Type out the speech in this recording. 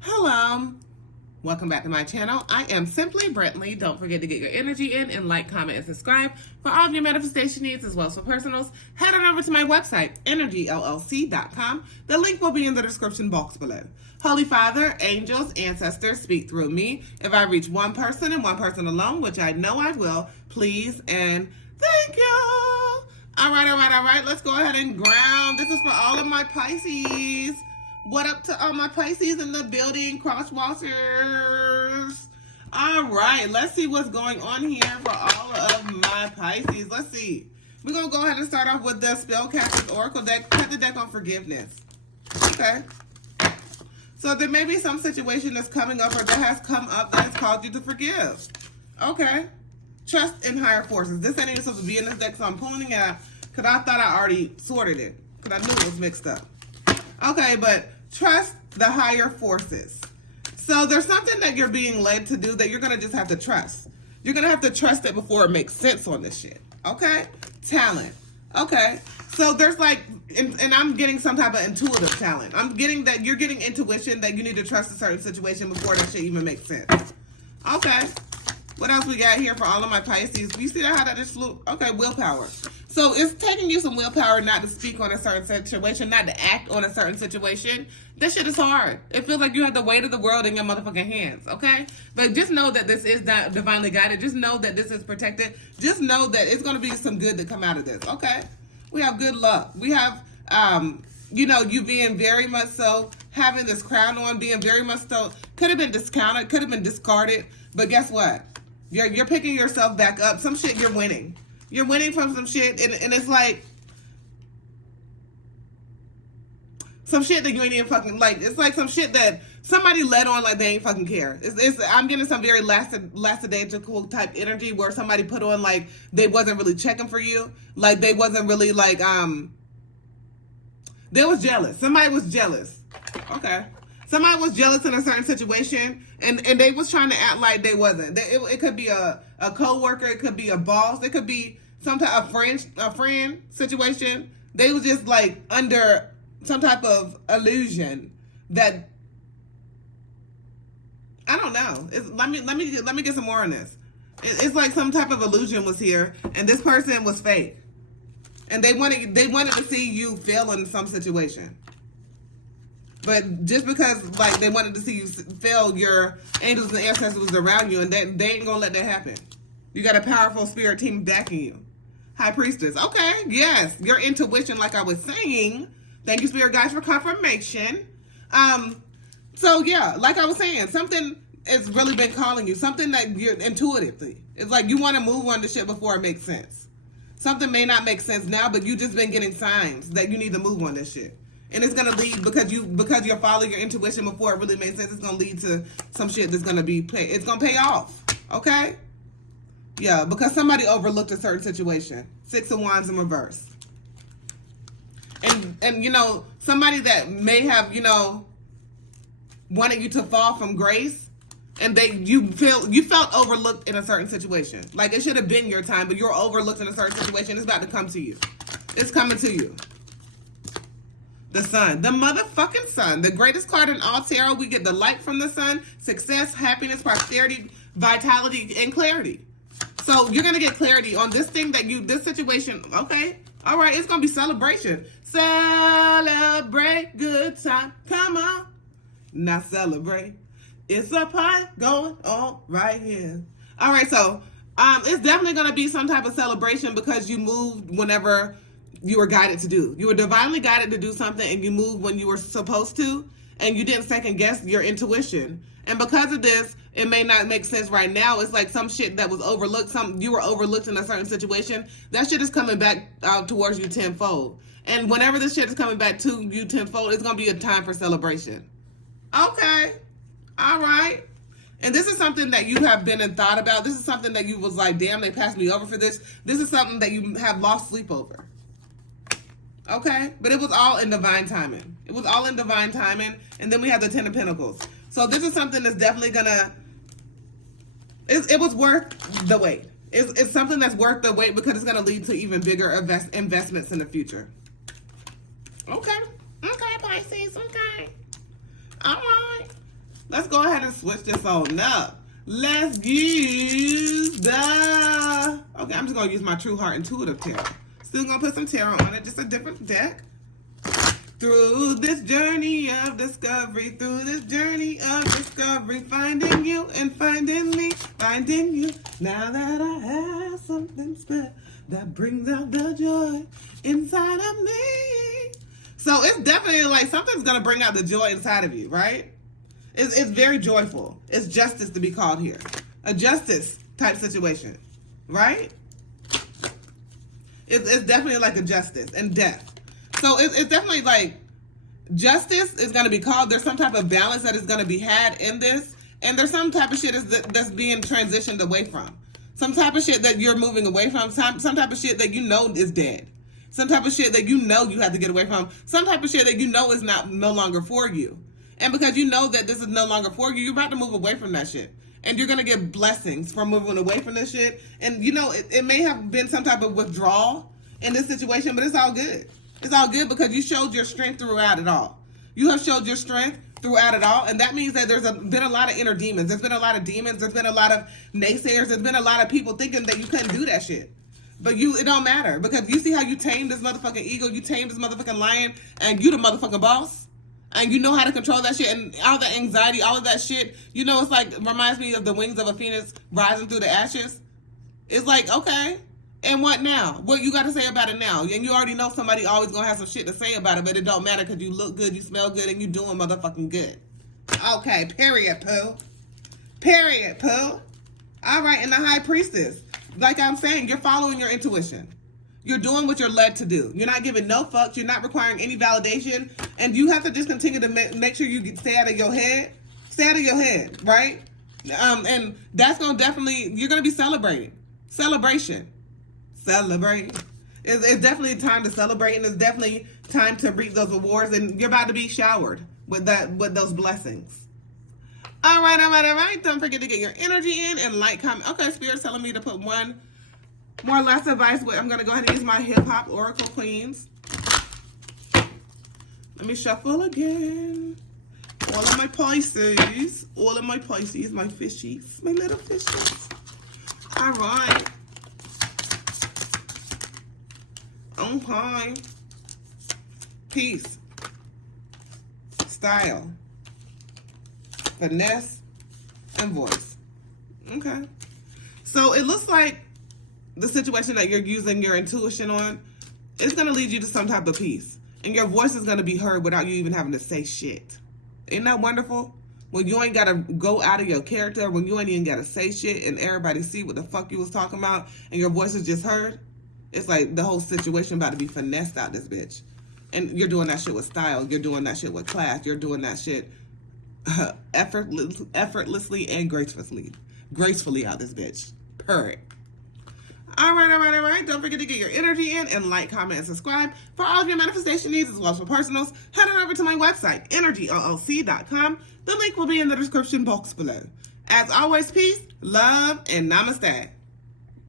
Hello. Welcome back to my channel. I am Simply Brentley. Don't forget to get your energy in and like, comment, and subscribe for all of your manifestation needs as well as for personals. Head on over to my website, energyllc.com. The link will be in the description box below. Holy Father, angels, ancestors, speak through me. If I reach one person and one person alone, which I know I will, please and thank you. All right. Let's go ahead and ground. This is for all of my Pisces. What up to all my Pisces in the building, crosswalkers? All right, let's see what's going on here for all of my Pisces. Let's see. We're going to go ahead and start off with the Spellcasters Oracle deck. Cut the deck on forgiveness. Okay. So there may be some situation that's coming up or that has come up that has caused you to forgive. Okay. Trust in higher forces. This ain't even supposed to be in this deck, so I'm pulling it out because I thought I already sorted it because I knew it was mixed up. Okay, but trust the higher forces. So there's something that you're being led to do that you're going to just have to trust. You're going to have to trust it before it makes sense on this shit. Okay? Talent. Okay. So there's like, and I'm getting some type of intuitive talent. I'm getting that you're getting intuition that you need to trust a certain situation before that shit even makes sense. Okay. What else we got here for all of my Pisces? You see how that just flew? Okay, willpower. So it's taking you some willpower not to speak on a certain situation, not to act on a certain situation. This shit is hard. It feels like you have the weight of the world in your motherfucking hands, okay? But just know that this is not divinely guided. Just know that this is protected. Just know that it's going to be some good that come out of this, okay? We have good luck. We have, you being very much so, having this crown on, being very much so, could have been discounted, could have been discarded, but guess what? You're picking yourself back up. Some shit you're winning. You're winning from some shit, and it's like some shit that you ain't even fucking like. It's like some shit that somebody led on like they ain't fucking care. I'm getting some very lackadaisical type energy where somebody put on like they wasn't really checking for you, like they wasn't really like they was jealous. Somebody was jealous. Okay. Somebody was jealous in a certain situation, and they was trying to act like they wasn't. It could be a co-worker, it could be a boss, it could be some type of friend situation. They was just like under some type of illusion that I don't know. Let me get some more on this. It's like some type of illusion was here, and this person was fake, and they wanted to see you fail in some situation. But just because, like, they wanted to see you fail, your angels and ancestors was around you, and they ain't gonna let that happen. You got a powerful spirit team backing you. High Priestess. Okay, yes. Your intuition, like I was saying. Thank you, Spirit Guides, for confirmation. So, yeah, like I was saying, something has really been calling you. Something that you're intuitively. It's like you want to move on the shit before it makes sense. Something may not make sense now, but you just been getting signs that you need to move on this shit. And it's gonna lead because you're following your intuition before it really makes sense. It's gonna lead to some shit that's gonna it's gonna pay off. Okay? Yeah, because somebody overlooked a certain situation. 6 of Wands in reverse. And somebody that may have, wanted you to fall from grace, and you felt overlooked in a certain situation. Like it should have been your time, but you're overlooked in a certain situation. It's about to come to you. It's coming to you. The sun, the motherfucking sun, the greatest card in all tarot. We get the light from the sun, success, happiness, prosperity, vitality, and clarity. So you're going to get clarity on this thing this situation. Okay. All right. It's going to be celebration. Celebrate good time. Come on. Now celebrate. It's a party going on right here. All right. So, it's definitely going to be some type of celebration because you moved whenever you were guided to do. You were divinely guided to do something, and you moved when you were supposed to, and you didn't second guess your intuition. And because of this, it may not make sense right now. It's like some shit that was overlooked. You were overlooked in a certain situation. That shit is coming back out towards you tenfold. And whenever this shit is coming back to you tenfold, it's gonna be a time for celebration. Okay, all right. And this is something that you have been and thought about. This is something that you was like, damn, they passed me over for this. This is something that you have lost sleep over. Okay? But it was all in divine timing. It was all in divine timing. And then we have the 10 of Pentacles. So this is something that's definitely gonna... It was worth the wait. It's something that's worth the wait because it's gonna lead to even bigger investments in the future. Okay. Okay, Pisces. Okay. All right. Let's go ahead and switch this on up. Let's use the... Okay, I'm just going to use my True Heart Intuitive Tarot. Still going to put some tarot on it, just a different deck. Through this journey of discovery, finding you and finding me, finding you. Now that I have something special that brings out the joy inside of me. So it's definitely like something's going to bring out the joy inside of you, right? It's very joyful. It's justice to be called here. A justice type situation, right? It's definitely like a justice and death. So it's definitely like justice is going to be called. There's some type of balance that is going to be had in this. And there's some type of shit that's being transitioned away from. Some type of shit that you're moving away from. Some type of shit that you know is dead. Some type of shit that you know you have to get away from. Some type of shit that you know is no longer for you. And because you know that this is no longer for you, you're about to move away from that shit. And you're going to get blessings from moving away from this shit. And, you know, it may have been some type of withdrawal in this situation, but it's all good. It's all good because you showed your strength throughout it all. You have showed your strength throughout it all. And that means that there's been a lot of inner demons. There's been a lot of demons. There's been a lot of naysayers. There's been a lot of people thinking that you couldn't do that shit. But it don't matter because you see how you tame this motherfucking ego. You tame this motherfucking lion and you the motherfucking boss. And you know how to control that shit and all the anxiety, all of that shit. You know, it's like, reminds me of the wings of a phoenix rising through the ashes. It's like, okay, and what now? What you got to say about it now? And you already know somebody always going to have some shit to say about it, but it don't matter because you look good, you smell good, and you doing motherfucking good. Okay, period, poo. Period, poo. All right, and the High Priestess. Like I'm saying, you're following your intuition. You're doing what you're led to do. You're not giving no fucks. You're not requiring any validation. And you have to just continue to make sure you stay out of your head. Stay out of your head, right? And that's going to definitely, you're going to be celebrating. Celebration. Celebrate. It's definitely time to celebrate. And it's definitely time to reap those rewards. And you're about to be showered with those blessings. All right. Don't forget to get your energy in and like, comment. Okay, Spirit's telling me to put one more last advice. I'm going to go ahead and use my Hip Hop Oracle Queens. Let me shuffle again. All of my Pisces. All of my Pisces. My fishies. My little fishies. All right. Okay. Peace. Style. Finesse. And voice. Okay. So it looks like the situation that you're using your intuition on, it's going to lead you to some type of peace. And your voice is going to be heard without you even having to say shit. Isn't that wonderful? When you ain't got to go out of your character, when you ain't even got to say shit and everybody see what the fuck you was talking about and your voice is just heard, it's like the whole situation about to be finessed out this bitch. And you're doing that shit with style. You're doing that shit with class. You're doing that shit effortlessly and gracefully out this bitch. Purr. All right. Don't forget to get your energy in and like, comment, and subscribe. For all of your manifestation needs as well as for personals, head on over to my website, energyllc.com. The link will be in the description box below. As always, peace, love, and namaste.